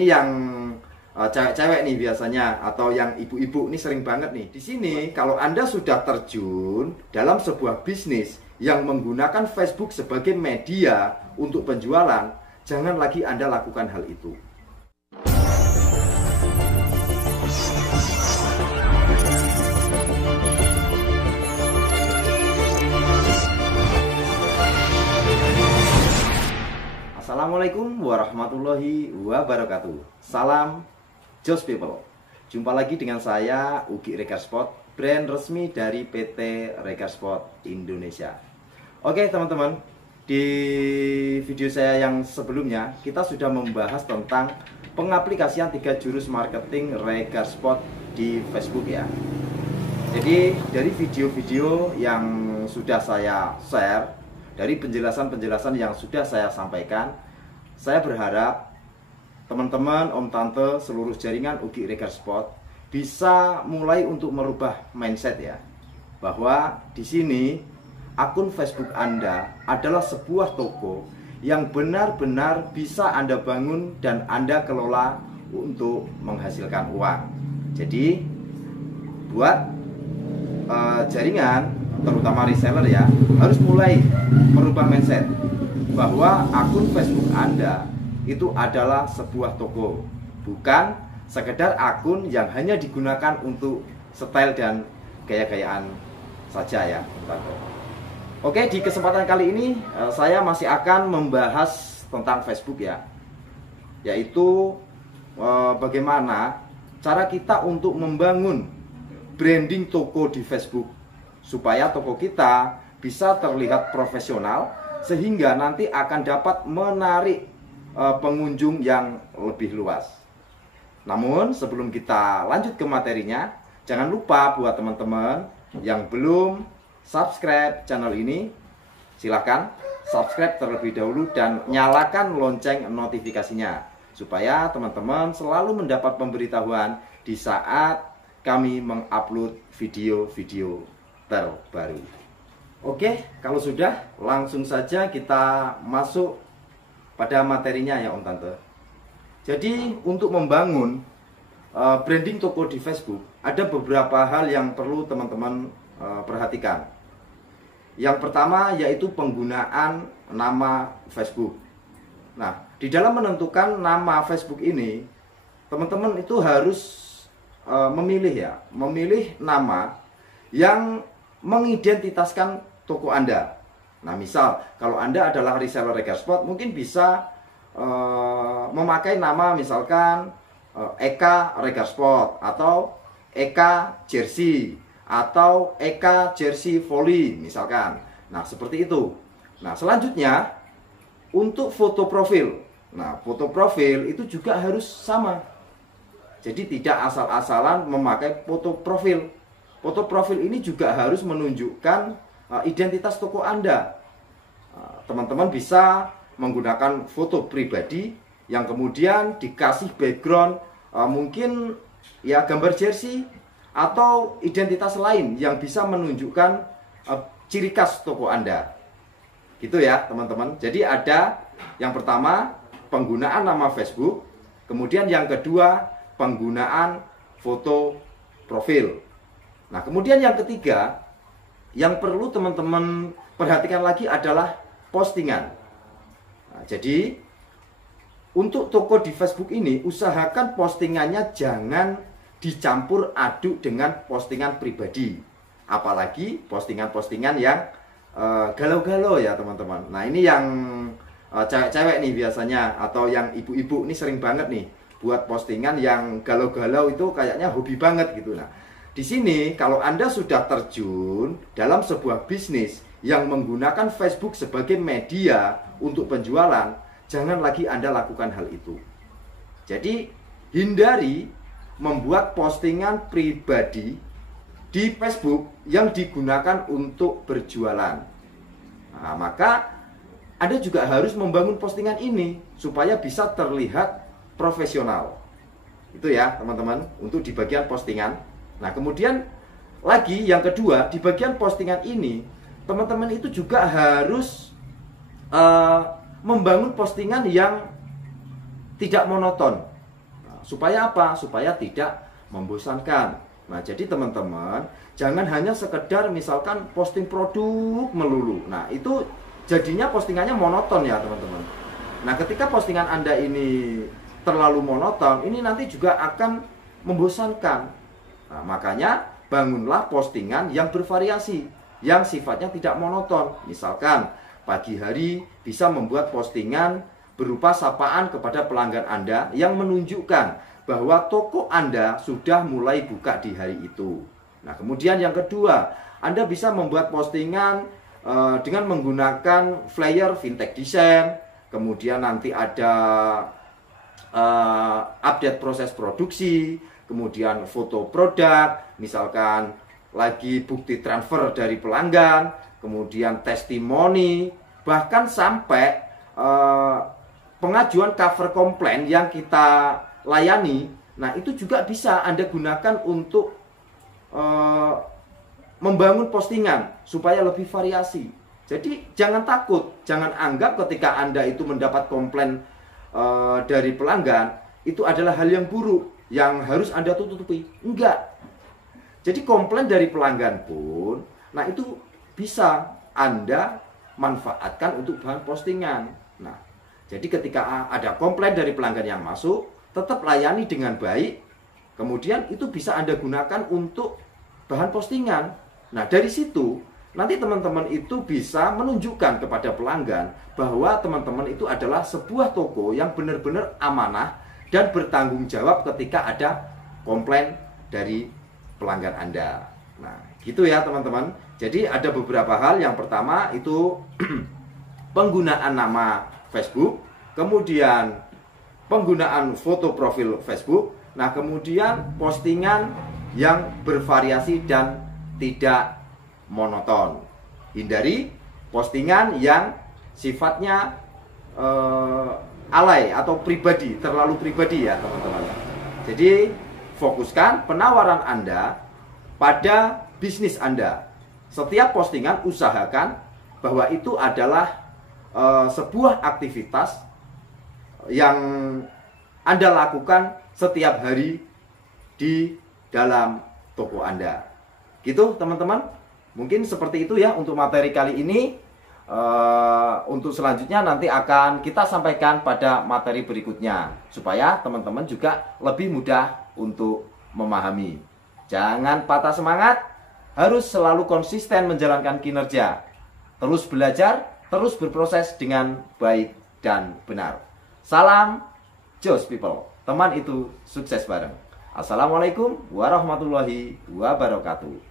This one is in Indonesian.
ini yang cewek-cewek nih biasanya, atau yang ibu-ibu ini sering banget nih. Di sini kalau Anda sudah terjun dalam sebuah bisnis yang menggunakan Facebook sebagai media untuk penjualan, jangan lagi Anda lakukan hal itu. Assalamualaikum warahmatullahi wabarakatuh. Salam Just People. Jumpa lagi dengan saya Ugi Regarsport, brand resmi dari PT Regarsport Indonesia. Oke teman-teman, di video saya yang sebelumnya kita sudah membahas tentang pengaplikasian 3 jurus marketing Regarsport di Facebook ya. Jadi dari video-video yang sudah saya share, dari penjelasan-penjelasan yang sudah saya sampaikan, saya berharap teman-teman, om tante, seluruh jaringan Ugi Regarsport bisa mulai untuk merubah mindset ya, bahwa di sini akun Facebook Anda adalah sebuah toko yang benar-benar bisa Anda bangun dan Anda kelola untuk menghasilkan uang. Jadi buat jaringan, terutama reseller ya, harus mulai merubah mindset bahwa akun Facebook Anda itu adalah sebuah toko, bukan sekedar akun yang hanya digunakan untuk style dan gaya-gayaan saja ya. Oke, di kesempatan kali ini saya masih akan membahas tentang Facebook ya, yaitu bagaimana cara kita untuk membangun branding toko di Facebook supaya toko kita bisa terlihat profesional, sehingga nanti akan dapat menarik pengunjung yang lebih luas. Namun sebelum kita lanjut ke materinya, jangan lupa buat teman-teman yang belum subscribe channel ini, silahkan subscribe terlebih dahulu dan nyalakan lonceng notifikasinya, supaya teman-teman selalu mendapat pemberitahuan di saat kami mengupload video-video terbaru. Oke, kalau sudah, langsung saja kita masuk pada materinya ya om tante. Jadi untuk membangun branding toko di Facebook, ada beberapa hal yang perlu teman-teman perhatikan. Yang pertama yaitu penggunaan nama Facebook. Nah, di dalam menentukan nama Facebook ini, teman-teman itu harus memilih nama yang mengidentitaskan toko Anda. Nah, misal kalau Anda adalah reseller Regarsport, mungkin bisa memakai nama misalkan Eka Regarsport, atau Eka Jersey, atau Eka Jersey Volley misalkan. Nah, seperti itu. Nah, selanjutnya untuk foto profil. Nah, foto profil itu juga harus sama. Jadi tidak asal-asalan memakai foto profil. Foto profil ini juga harus menunjukkan identitas toko Anda. Teman-teman bisa menggunakan foto pribadi yang kemudian dikasih background mungkin ya gambar jersey atau identitas lain yang bisa menunjukkan ciri khas toko Anda. Gitu ya teman-teman. Jadi ada yang pertama penggunaan nama Facebook, kemudian yang kedua penggunaan foto profil. Nah, kemudian yang ketiga yang perlu teman-teman perhatikan lagi adalah postingan. Nah, jadi untuk toko di Facebook ini, usahakan postingannya jangan dicampur aduk dengan postingan pribadi, apalagi postingan-postingan yang galau-galau ya teman-teman. Nah, ini yang cewek-cewek nih biasanya, atau yang ibu-ibu ini sering banget nih buat postingan yang galau-galau, itu kayaknya hobi banget gitu. Nah, di sini kalau Anda sudah terjun dalam sebuah bisnis yang menggunakan Facebook sebagai media untuk penjualan, jangan lagi Anda lakukan hal itu. Jadi hindari membuat postingan pribadi di Facebook yang digunakan untuk berjualan. Nah, maka Anda juga harus membangun postingan ini supaya bisa terlihat profesional. Itu ya teman-teman, untuk di bagian postingan. Nah, kemudian lagi yang kedua, di bagian postingan ini teman-teman itu juga harus membangun postingan yang tidak monoton. Supaya apa? Supaya tidak membosankan. Nah, jadi teman-teman, jangan hanya sekedar misalkan posting produk melulu. Nah, itu jadinya postingannya monoton ya, teman-teman. Nah, ketika postingan Anda ini terlalu monoton, ini nanti juga akan membosankan. Nah, makanya bangunlah postingan yang bervariasi, yang sifatnya tidak monoton. Misalkan pagi hari bisa membuat postingan berupa sapaan kepada pelanggan Anda yang menunjukkan bahwa toko Anda sudah mulai buka di hari itu. Nah, kemudian yang kedua, Anda bisa membuat postingan dengan menggunakan flyer vintage design, kemudian nanti ada update proses produksi, kemudian foto produk, misalkan lagi bukti transfer dari pelanggan, kemudian testimoni, bahkan sampai pengajuan cover komplain yang kita layani. Nah, itu juga bisa Anda gunakan untuk membangun postingan supaya lebih variasi. Jadi jangan takut, jangan anggap ketika Anda itu mendapat komplain dari pelanggan itu adalah hal yang buruk yang harus Anda tutupi. Enggak. Jadi komplain dari pelanggan pun, nah itu bisa Anda manfaatkan untuk bahan postingan. Nah, jadi ketika ada komplain dari pelanggan yang masuk, tetap layani dengan baik. Kemudian itu bisa Anda gunakan untuk bahan postingan. Nah, dari situ nanti teman-teman itu bisa menunjukkan kepada pelanggan bahwa teman-teman itu adalah sebuah toko yang benar-benar amanah dan bertanggung jawab ketika ada komplain dari pelanggan Anda. Nah, gitu ya teman-teman. Jadi ada beberapa hal. Yang pertama itu penggunaan nama Facebook, kemudian penggunaan foto profil Facebook, nah kemudian postingan yang bervariasi dan tidak monoton. Hindari postingan yang sifatnya alay atau pribadi, terlalu pribadi ya teman-teman. Jadi fokuskan penawaran Anda pada bisnis Anda. Setiap postingan usahakan bahwa itu adalah sebuah aktivitas yang Anda lakukan setiap hari di dalam toko Anda. Gitu teman-teman. Mungkin seperti itu ya untuk materi kali ini. Untuk selanjutnya nanti akan kita sampaikan pada materi berikutnya, supaya teman-teman juga lebih mudah untuk memahami. Jangan patah semangat, harus selalu konsisten menjalankan kinerja. Terus belajar, terus berproses dengan baik dan benar. Salam Jos People, teman itu sukses bareng. Assalamualaikum warahmatullahi wabarakatuh.